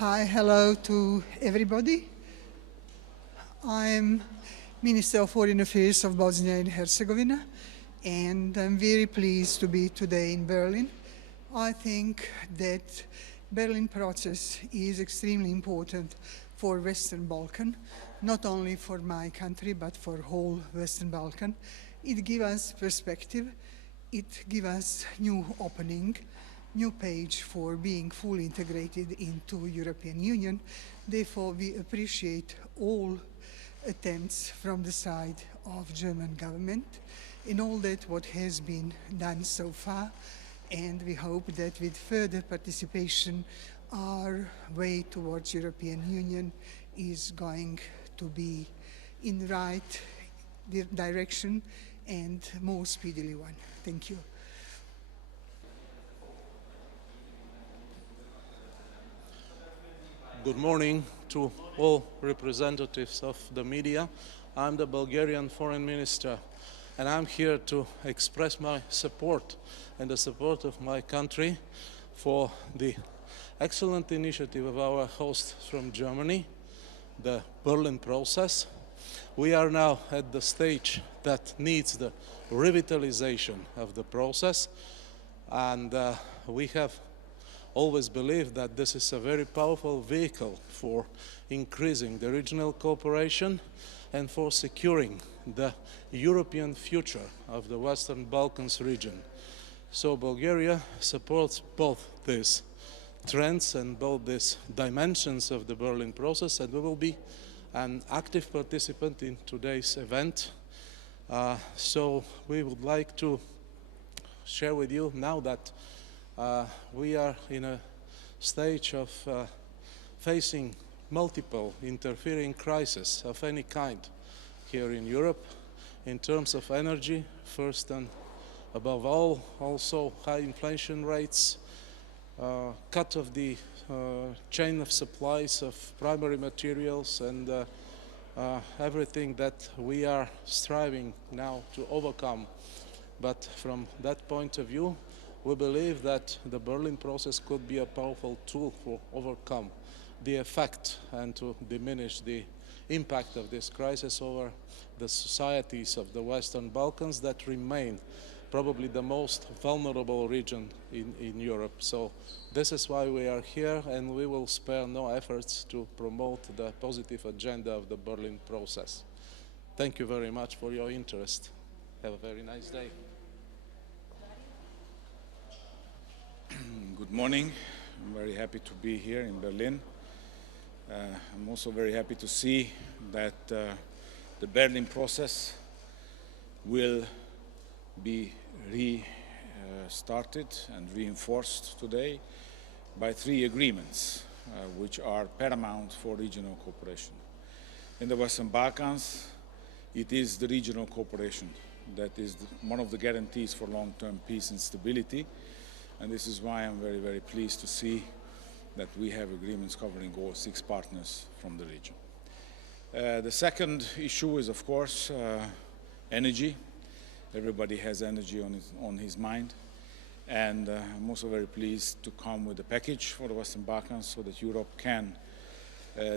Hi, hello to everybody. I'm Minister of Foreign Affairs of Bosnia and Herzegovina, and I'm very pleased to be today in Berlin. I think that Berlin process is extremely important for Western Balkan, not only for my country, but for whole Western Balkan. It gives us perspective, it gives us new opening, new page for being fully integrated into European Union. Therefore, we appreciate all attempts from the side of German government in all that what has been done so far, and we hope that with further participation, our way towards European Union is going to be in the right direction and more speedily one. Thank you. Good morning to all representatives of the media. I'm the Bulgarian Foreign Minister, and I'm here to express my support and the support of my country for the excellent initiative of our host from Germany, the Berlin process. We are now at the stage that needs the revitalization of the process, and we have always believed that this is a very powerful vehicle for increasing the regional cooperation and for securing the European future of the Western Balkans region. So Bulgaria supports both these trends and both these dimensions of the Berlin process, and we will be an active participant in today's event. So we would like to share with you now that we are in a stage of facing multiple interfering crises of any kind here in Europe in terms of energy, first and above all, also high inflation rates, cut of the chain of supplies of primary materials, and everything that we are striving now to overcome. But from that point of view, we believe that the Berlin process could be a powerful tool for overcome the effect and to diminish the impact of this crisis over the societies of the Western Balkans that remain probably the most vulnerable region in Europe. So this is why we are here, and we will spare no efforts to promote the positive agenda of the Berlin process. Thank you very much for your interest. Have a very nice day. Good morning. I'm very happy to be here in Berlin. I'm also very happy to see that the Berlin process will be restarted and reinforced today by 3 agreements which are paramount for regional cooperation. In the Western Balkans, it is the regional cooperation that is one of the guarantees for long-term peace and stability. And this is why I'm very, very pleased to see that we have agreements covering all 6 partners from the region. The second issue is, of course, energy. Everybody has energy on his mind. And I'm also very pleased to come with a package for the Western Balkans so that Europe can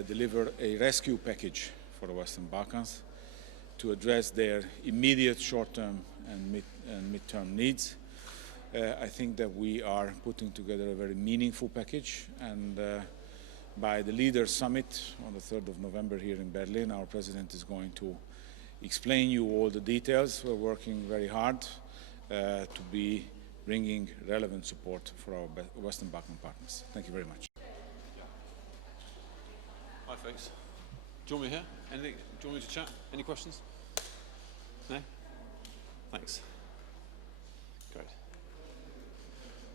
deliver a rescue package for the Western Balkans to address their immediate short-term and mid-term needs. I think that we are putting together a very meaningful package, and by the Leaders' Summit on the 3rd of November here in Berlin, our President is going to explain you all the details. We're working very hard to be bringing relevant support for our Western Balkan partners. Thank you very much. Hi folks. Do you want me here? Anything? Do you want me to chat? Any questions? No? Thanks. Great.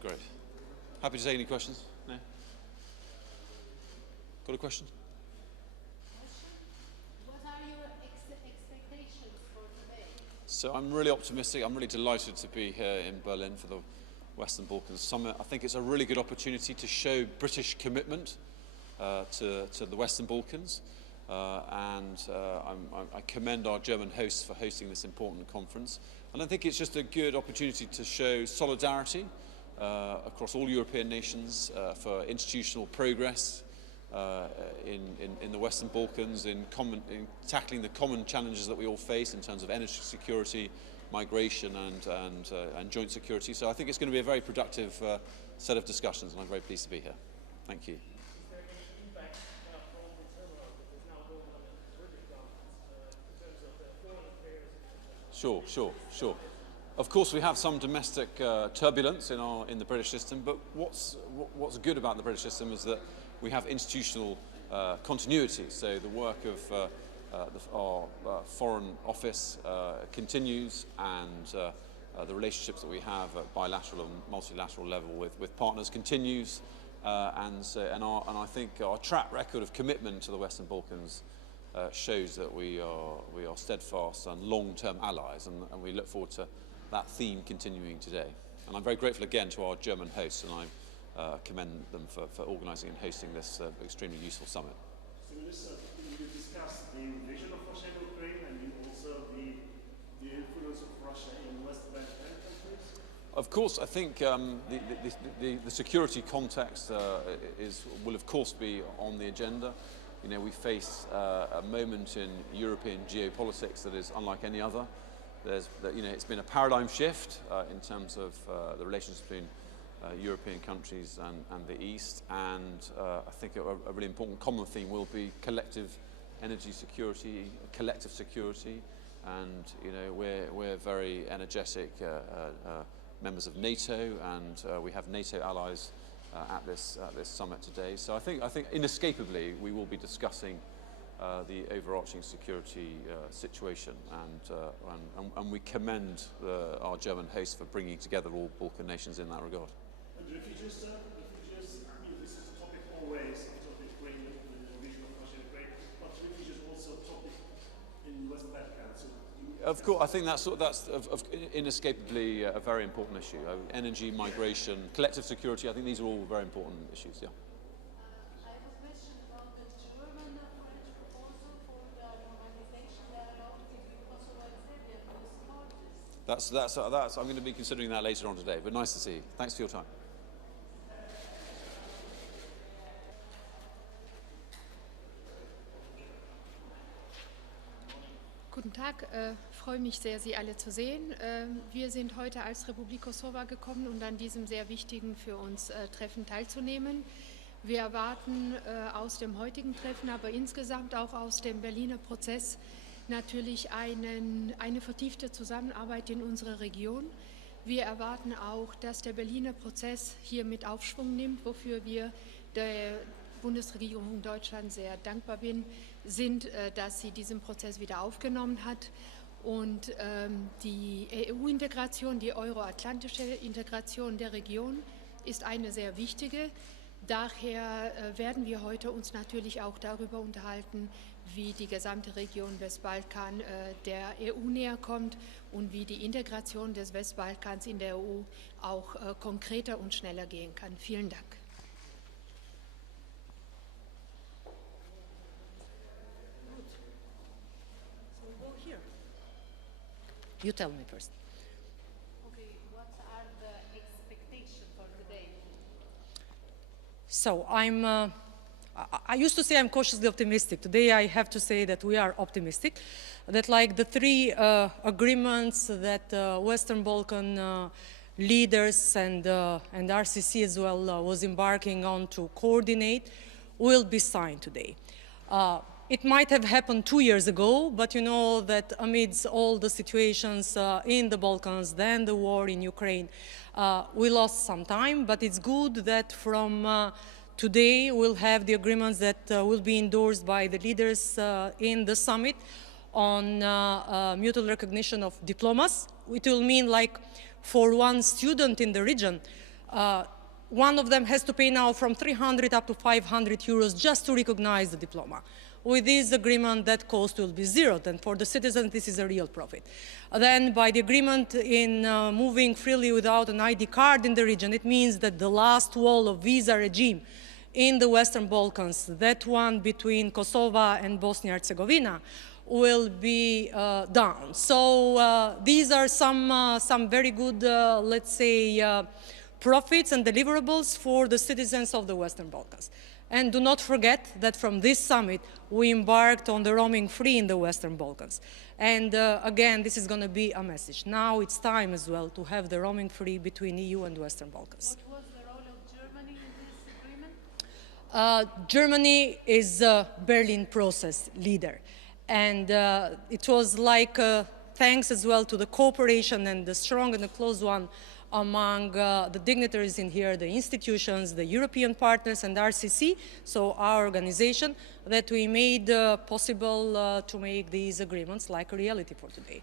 Great. Happy to take any questions? No? Got a question? What are your expectations for today? So I'm really optimistic. I'm really delighted to be here in Berlin for the Western Balkans Summit. I think it's a really good opportunity to show British commitment to the Western Balkans. I commend our German hosts for hosting this important conference. And I think it's just a good opportunity to show solidarity across all European nations for institutional progress in the Western Balkans, in tackling the common challenges that we all face in terms of energy security, migration and joint security. So I think it's going to be a very productive set of discussions, and I'm very pleased to be here. Thank you. Sure. Of course, we have some domestic turbulence in the British system, but what's good about the British system is that we have institutional continuity. So the work of our Foreign Office continues, and the relationships that we have at bilateral and multilateral level with partners continues, and I think our track record of commitment to the Western Balkans shows that we are steadfast and long-term allies, and we look forward to that theme continuing today. And I'm very grateful again to our German hosts, and I commend them for organising and hosting this extremely useful summit. So Minister, you discussed the invasion of Russia in Ukraine and also the influence of Russia in West Balkan countries? Of course, I think the security context will of course be on the agenda. You know, we face a moment in European geopolitics that is unlike any other. It's been a paradigm shift in terms of the relations between European countries and the East, and I think a really important common theme will be collective energy security, collective security, and you know, we're very energetic members of NATO, and we have NATO allies at this summit today. So I think inescapably we will be discussing the overarching security situation, and we commend our German hosts for bringing together all Balkan nations in that regard. And refugees, I mean, this is a topic always of Ukraine, the invasion of Russia, Ukraine, but refugees also a topic in West Balkan. So of course, I think that's inescapably a very important issue. Energy, migration, collective security, I think these are all very important issues, yeah. I have a question about the German-French proposal for the normalization dialogue between Kosovo and Serbia. Do you support this? I'm going to be considering that later on today, but nice to see you. Thanks for your time. Guten Tag, freue mich sehr, Sie alle zu sehen. Wir sind heute als Republik Kosovo gekommen, um an diesem sehr wichtigen für uns Treffen teilzunehmen. Wir erwarten aus dem heutigen Treffen, aber insgesamt auch aus dem Berliner Prozess natürlich eine vertiefte Zusammenarbeit in unserer Region. Wir erwarten auch, dass der Berliner Prozess hier mit Aufschwung nimmt, wofür wir der Bundesregierung Deutschland sehr dankbar sind, dass sie diesen Prozess wieder aufgenommen hat. Und die EU-Integration, die euroatlantische Integration der Region ist eine sehr wichtige. Daher werden wir heute uns natürlich auch darüber unterhalten, wie die gesamte Region Westbalkan der EU näher kommt und wie die Integration des Westbalkans in der EU auch konkreter und schneller gehen kann. Vielen Dank. You tell me first. Okay, what are the expectations for today? So I used to say I'm cautiously optimistic. Today I have to say that we are optimistic. That like the three agreements that Western Balkan leaders and RCC as well was embarking on to coordinate will be signed today. It might have happened 2 years ago, but you know that amidst all the situations in the Balkans, then the war in Ukraine, we lost some time, but it's good that from today we'll have the agreements that will be endorsed by the leaders in the summit on mutual recognition of diplomas. It will mean like for one student in the region, one of them has to pay now from 300 up to 500 euros just to recognize the diploma. With this agreement, that cost will be zero, and for the citizens, this is a real profit. Then, by the agreement in moving freely without an ID card in the region, it means that the last wall of visa regime in the Western Balkans, that one between Kosovo and Bosnia and Herzegovina, will be down. So these are some very good, let's say, profits and deliverables for the citizens of the Western Balkans. And do not forget that from this summit, we embarked on the roaming free in the Western Balkans. And again, this is going to be a message. Now it's time as well to have the roaming free between EU and Western Balkans. What was the role of Germany in this agreement? Germany is a Berlin process leader. And it was like thanks as well to the cooperation and the strong and the close one among the dignitaries in here, the institutions, the European partners, and RCC, so our organization, that we made possible to make these agreements like a reality for today.